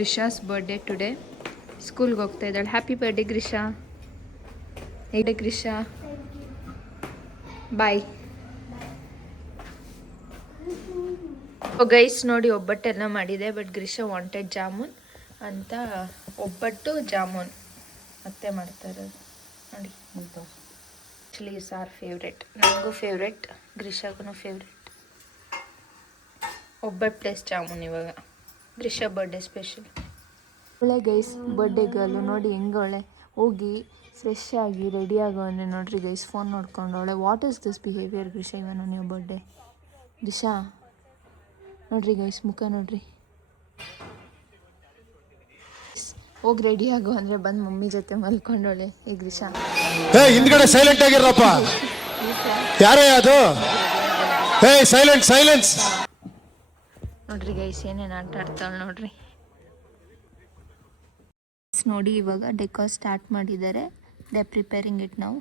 ಗ್ರಿಷಾಸ್ birthday today. ಸ್ಕೂಲ್ಗೆ ಹೋಗ್ತಾ ಇದ್ದಾಳೆ. Happy birthday Grisha. ಹೇಗೆ ಗ್ರಿಷಾ? ಬಾಯ್. ಗೈಸ್ ನೋಡಿ, ಒಬ್ಬಟ್ಟೆಲ್ಲ ಮಾಡಿದೆ. ಬಟ್ ಗ್ರಿಷಾ ವಾಂಟೆಡ್ ಜಾಮೂನ್ ಅಂತ ಒಬ್ಬಟ್ಟು ಜಾಮೂನ್ ಮತ್ತೆ ಮಾಡ್ತಾ ಇರೋದು ನೋಡಿ. Actually is our favourite. ನನಗೂ ಫೇವ್ರೆಟ್, ಗ್ರಿಷಾಗೂ ಫೇವ್ರೆಟ್. ಒಬ್ಬಟ್ಟು ಪ್ಲಸ್ ಜಾಮೂನ್. ಇವಾಗ ಗ್ರಿಷಾ ಬರ್ಡೇ ಸ್ಪೆಷಲ್. ಒಳ್ಳೆ ಗೈಸ್ ಬರ್ಡೇ ಗರ್ಲು ನೋಡಿ ಹೆಂಗವಳೆ. ಹೋಗಿ ಫ್ರೆಶ್ ಆಗಿ ರೆಡಿ ಆಗೋವನ್ನೇ ನೋಡ್ರಿ ಗೈಸ್. ಫೋನ್ ನೋಡ್ಕೊಂಡವಳೆ. What is this behaviour Grisha ಇವನು ನೀವು ಬರ್ಡೇ? ಗ್ರಿಷಾ ನೋಡ್ರಿ ಗೈಸ್, ಮುಖ ನೋಡ್ರಿ. ಹೋಗಿ ರೆಡಿ ಆಗೋ ಅಂದರೆ ಬಂದು ಮಮ್ಮಿ ಜೊತೆ ಮಲ್ಕೊಂಡವಳೆ. ಈ ಗ್ರಿಷಾ ಹಿಂದ್ಗಡೆ ಸೈಲೆಂಟ್ ಆಗಿರಪ್ಪ. ಯಾರೇ ಅದು? Silent silence. ನೋಡ್ರಿ ಗೈಸ್ ಏನೇನು ಆಟ ಆಡ್ತಾಳೆ ನೋಡ್ರಿ. ನೋಡಿ ಇವಾಗ ಡೆಕೋರ್ ಸ್ಟಾರ್ಟ್ ಮಾಡಿದ್ದಾರೆ. They preparing it now.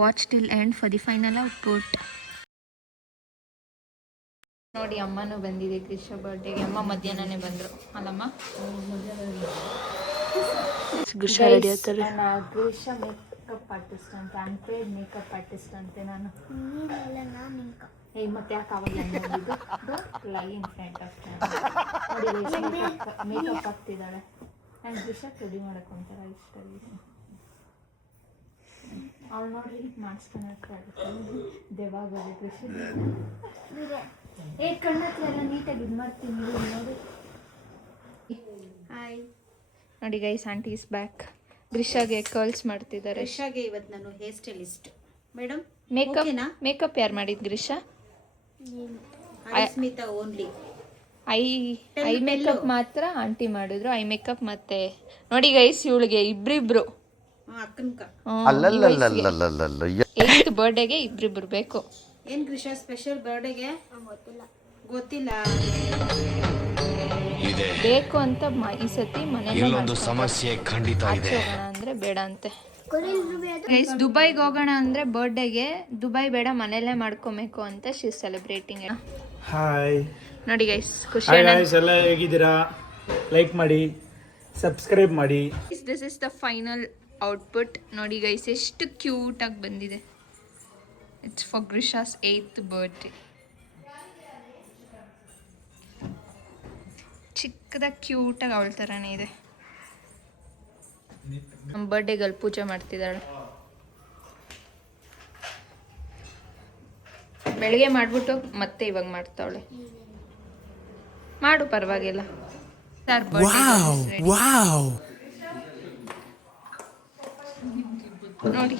Watch till end for the final output. ನೋಡಿ ಅಮ್ಮನೂ ಬಂದಿದೆ ಗ್ರಿಷಾ ಬರ್ಡೇಗೆ. ಅಮ್ಮ ಮಧ್ಯಾಹ್ನನೇ ಬಂದರು ಅಲ್ಲಮ್ಮ? ಗ್ರಿಷಾ ರೆಡಿ ಆಗ್ತಾರೆ. ಗ್ರಿಷಾ ಮೇಕಪ್ ಆರ್ಟಿಸ್ಟ್ ಅಂತ, ಅನ್ಪೇಡ್ ಮೇಕಪ್ ಆರ್ಟಿಸ್ಟ್ ಅಂತೆ ನಾನು. ಮತ್ತೆ ಯಾಕೆ ಅವಾಗ ಇನ್ ಫ್ರಂಟ್ ಆಫ್ ನೋಡಿ ಮೇಕಪ್ ಆಗ್ತಿದ್ದಾಳೆ. ಆ್ಯಂಡ್ ಗ್ರಿಷಾ ರೆಡಿ ಮಾಡಕ್ಕೆ ಒಂಥರ ಇಷ್ಟ ಆಗಿದೆ. ಅವಳು ನೋಡ್ರಿ ಮಾಡಿಸ್ಕೊಂಡು ದೇವಾಗೋದು ಗ್ರಿಷಾ. ಕಣ್ಣತ್ರ ಎಲ್ಲ ನೀಟಾಗಿ ಇದು ಮಾಡ್ತೀನಿ ನೋಡಿ. ಹಾಯ್ ನೋಡಿ ಗೈಸ್, ಆಂಟಿ ಇಸ್ ಬ್ಯಾಕ್. ಗ್ರಿಷಾಗೆ ಕರ್ಲ್ಸ್ ಮಾಡ್ತಿದ್ದಾರೆ. ಗ್ರಿಷಾಗೆ ಇವತ್ತು ನಾನು ಹೇರ್ ಸ್ಟೈಲಿಸ್ಟ್ ಮೇಡಮ್. ಮೇಕಪ್ ಯಾರು ಮಾಡಿದ್ದು ಗ್ರಿಷಾ? ಸ್ಮಿತಾ ಓನ್ಲಿ. ಐ ಮೇಕಪ್ ಮಾತ್ರ ಆಂಟಿ ಮಾಡಿದ್ರು. ಐ ಮೇಕಪ್ ಮತ್ತೆ ನೋಡಿ ಗೈಸ್ ಇವಳಿಗೆ ಇಬ್ರಿಬ್ರು ಏತ್ ಬರ್ಡೇಗೆ ಇಬ್ರಿಬ್ರು ಬೇಕು. ಏನ್ ಗ್ರಿಷಾ ಸ್ಪೆಷಲ್ ಬರ್ಡೇಗೆ? ಗೊತ್ತಿಲ್ಲ ಬೇಕು ಅಂತ ಈ ಸತಿ ಮನೇಲಿ ಸಮಸ್ಯೆ ಖಂಡಿತ ಇದೆ ಅಂದ್ರೆ ಬೇಡ ಅಂತೆ. ಗೈಸ್ ದುಬೈಗೆ ಹೋಗೋಣ ಅಂದ್ರೆ ಬರ್ಡೇಗೆ ದುಬೈ ಬೇಡ ಮನೇಲೆ ಮಾಡ್ಕೋಬೇಕು ಅಂತ ಶಿ ಸೆಲೆಬ್ರೇಟಿಂಗ್. ಹಾಯ್ ನೋಡಿ ಗೈಸ್ ಖುಷಿ. ಹಾಯ್ ಗೈಸ್, ಎಲ್ಲ ಹೇಗಿದ್ದೀರಾ? ಲೈಕ್ ಮಾಡಿ, ಸಬ್ಸ್ಕ್ರೈಬ್ ಮಾಡಿ. This is the final output. ನೋಡಿ ಗೈಸ್ ಎಷ್ಟು ಕ್ಯೂಟಾಗಿ ಬಂದಿದೆ. It's for Grisha's 8th birthday. ಚಿಕ್ಕದಾಗಿ ಕ್ಯೂಟಾಗಿ ಅವಳ ಥರನೇ ಇದೆ. ನಮ್ಮ ಬರ್ಡೇಗಲ್ಲಿ ಪೂಜೆ ಮಾಡ್ತಿದ್ದಾಳೆ. ಬೆಳಗ್ಗೆ ಮಾಡಿಬಿಟ್ಟು ಮತ್ತೆ ಇವಾಗ ಮಾಡ್ತಾವಳೆ. ಮಾಡು ಪರವಾಗಿಲ್ಲ. ನೋಡಿ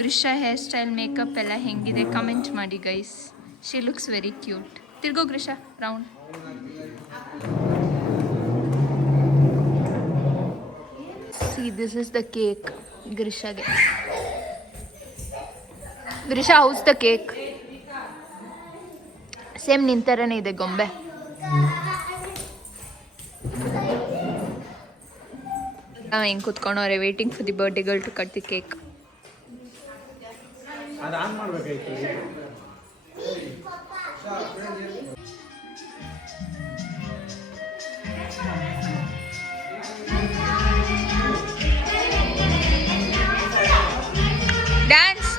ಗ್ರಿಷಾ ಹೇರ್ ಸ್ಟೈಲ್ ಮೇಕಪ್ ಎಲ್ಲ ಹೆಂಗಿದೆ ಕಮೆಂಟ್ ಮಾಡಿ guys. She looks very cute. ತಿರ್ಗೋ Grisha round. See this is the cake ಗ್ರಿಷಾಗೆ. Grisha has the cake. Same ನಿನ್ ಥರನೇ ಇದೆ ಗೊಂಬೆ. ನಾವು ಹೆಂಗೆ ಕೂತ್ಕೊಂಡವ್ರೆ waiting for the birthday girl to cut the cake. Dance.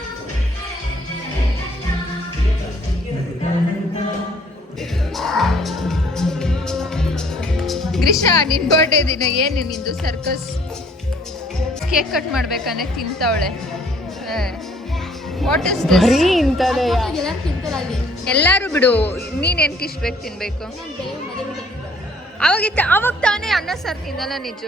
Grisha ನಿನ್ ಬರ್ಡೇ ದಿನ ಏನು ನಿಂದು ಸರ್ಕಸ್? ಕೇಕ್ ಕಟ್ ಮಾಡ್ಬೇಕಾನೆ ತಿಂತವಳೆ. What is this? ಎಲ್ಲರೂ ಬಿಡು, ನೀನ್ ಏನಕ್ಕೆ ಇಷ್ಟು ಬೇಕು ತಿನ್ಬೇಕು? ಅವಾಗ ತಾನೇ ಅನ್ನ ಸಾರು ತಿನ್ನಲ್ಲ ನಿಜ.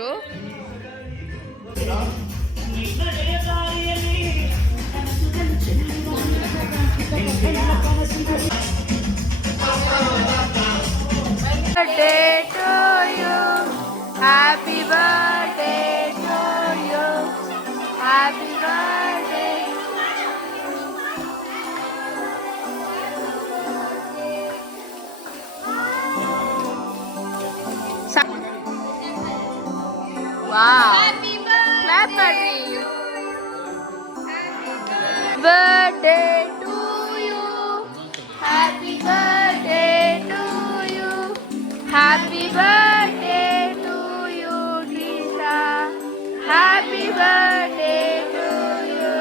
Birthday to you, happy birthday to you, happy birthday. Wow. Happy birthday. Clap ಮಾಡ್ರಿ. Birthday to you, happy birthday to you. Happy birthday to you Geetha, happy birthday to you.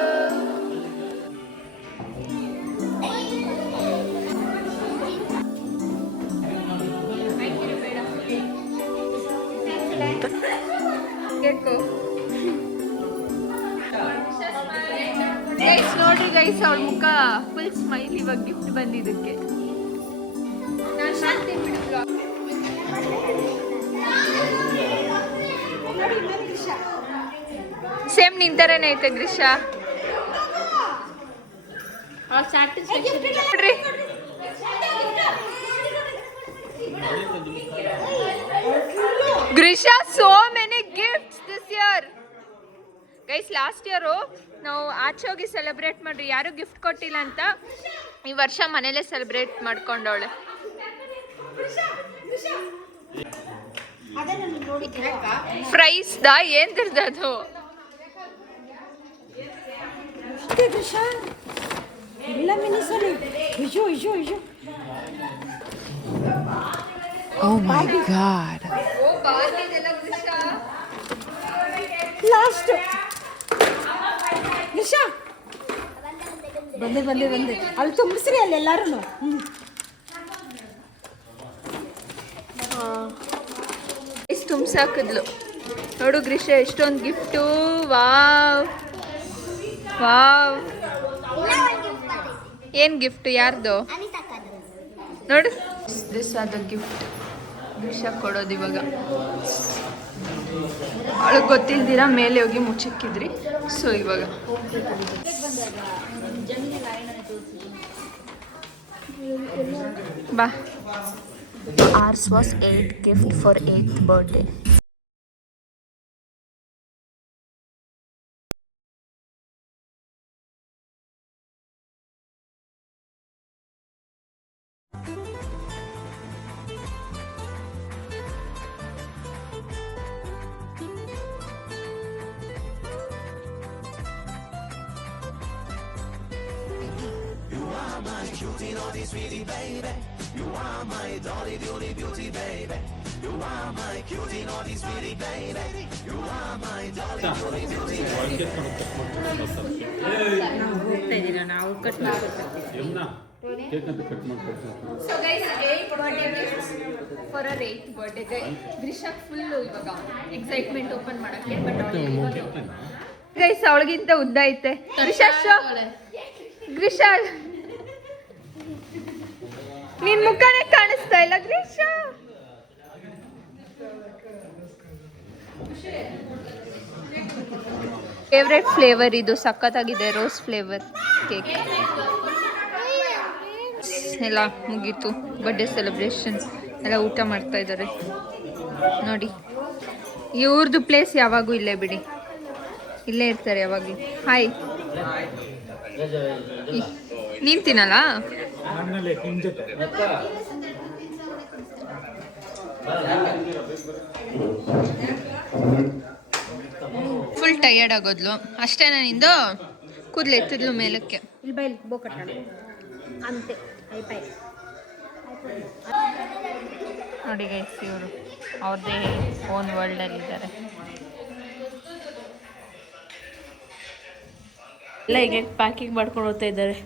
Guys ನೋಡ್ರಿ ಗೈಸ್, ಅವಳ ಮುಖ ಫುಲ್ ಸ್ಮೈಲ್. ಇವಾಗ gift ಬಂದಿದ್ದಕ್ಕೆ same ನಿಂತರೇನೆ ಐತೆ ಗ್ರೀಷಾ. ನೋಡ್ರಿ Greesha, so many gifts this year. Guys last year ನಾವು ಆಚೆ ಹೋಗಿ ಸೆಲೆಬ್ರೇಟ್ ಮಾಡ್ರಿ, ಯಾರು ಗಿಫ್ಟ್ ಕೊಟ್ಟಿಲ್ಲ ಅಂತ ಈ ವರ್ಷ ಮನೇಲೆ ಸೆಲೆಬ್ರೇಟ್ ಮಾಡ್ಕೊಂಡವಳೆ. ಫ್ರೈಸ್ ದಾ ಏನ್ ತಿರ್ದದು? Oh my god. Last Nisha ಬಂದೆ ಬಂದೆ ಬಂದೆ ಅಲ್ಲಿ ತುಂಬಿಸ್ರಿ ಅಲ್ಲಿ ಎಲ್ಲಾರು. ಎಷ್ಟು ತುಂಬ್ಸಾಕಿದ್ಲು ನೋಡು ಗ್ರೀಷಾ, ಎಷ್ಟೊಂದು ಗಿಫ್ಟು. ವಾವ್ ವಾವ್, ಏನ್ ಗಿಫ್ಟ್? ಯಾರ್ದು ನೋಡು. ದಿಸ್ ಆರ್ ದ ಗಿಫ್ಟ್ ಗ್ರೀಷಾ ಕೊಡೋದು ಇವಾಗ. ಅವಳಿಗೆ ಗೊತ್ತಿಲ್ದಿರ ಮೇಲೆ ಹೋಗಿ ಮುಚ್ಚಿಕ್ಕಿದ್ರಿ. ಸೊ ಇವಾಗ ಬಾ. Ours was 8th gift for 8th birthday. So guys, 8 birthday gifts for her 8th birthday. Grisha full ಇವಾಗ ಎಕ್ಸೈಟ್ಮೆಂಟ್ ಓಪನ್ ಮಾಡಕ್ಕೆ. ಗೈಸ್ ಅವಳಿಗಿಂತ ಉದ್ದ ಐತೆ ಗ್ರೀಷಾ. ಗ್ರೀಷಾ ನಿನ್ ಮುಖನೇ ಕಾಣಿಸ್ತಾ ಇಲ್ಲ ಗ್ರೀಷಾ. ಫೇವ್ರೆಟ್ ಫ್ಲೇವರ್ ಇದು, ಸಖತ್ತಾಗಿದೆ. Rose flavour cake. ಎಲ್ಲ ಮುಗೀತು ಬರ್ಡೇ ಸೆಲೆಬ್ರೇಷನ್. ಎಲ್ಲ ಊಟ ಮಾಡ್ತಾ ಇದ್ದಾರೆ ನೋಡಿ. ಇವ್ರದ್ದು ಪ್ಲೇಸ್ ಯಾವಾಗೂ ಇಲ್ಲೇ ಬಿಡಿ, ಇಲ್ಲೇ ಇರ್ತಾರೆ ಯಾವಾಗಲೂ. ಹಾಯ್, ನೀನ್ ತಿನ್ನಲ್ಲ? ಫುಲ್ ಟಯರ್ಡ್ ಆಗೋದ್ಲು ಅಷ್ಟೇ. ನಿಂದು ಕೂದಲು ಎತ್ತಿದ್ಲು ಮೇಲಕ್ಕೆ. ನೋಡಿ ಗೈಸ್, ಇವರು ಅವ್ರದ್ದೇ ಓನ್ ವರ್ಲ್ಡಲ್ಲಿದ್ದಾರೆ. ಎಲ್ಲ ಈಗ ಪ್ಯಾಕಿಂಗ್ ಮಾಡ್ಕೊಂಡು ಹೋಗ್ತಾ ಇದ್ದಾರೆ.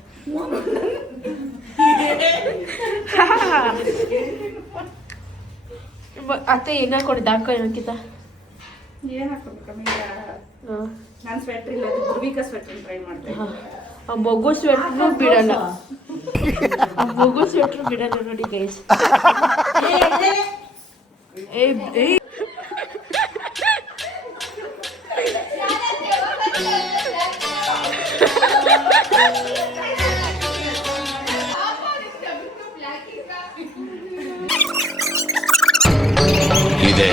ಅತ್ತೆ ಹೆಂಗ ಹಾಕೊಂಡು ಹಾಕೋ ಏನಕ್ಕಿಂತ ಏನು ಹಾಕೋಬೇಕು? ನಾನು ಸ್ವೆಟ್ರ್ ಇಲ್ಲ, ಧ್ರುವಿಕಾ ಸ್ವೆಟ್ರ್ ಟ್ರೈ ಮಾಡ್ತೀನಿ. ಆ ಮಗು ಸ್ವೆಟ್ರು ಬಿಡಲ್ಲ, ಆ ಮಗು ಸ್ವೆಟ್ರು ಬಿಡಲ್ಲ ನೋಡಿ ಗೈಸ್. ಇದೆ,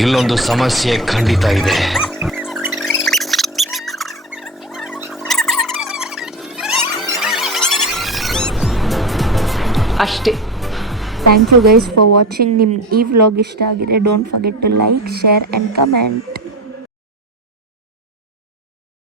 ಇಲ್ಲೊಂದು ಸಮಸ್ಯೆ ಖಂಡಿತ ಇದೆ. ಅಷ್ಟೇ. Thank you guys for watching. ನಿಮ್ಗೆ ಈ ವ್ಲಾಗ್ ಇಷ್ಟ ಆಗಿದೆ, don't forget to like, share and comment.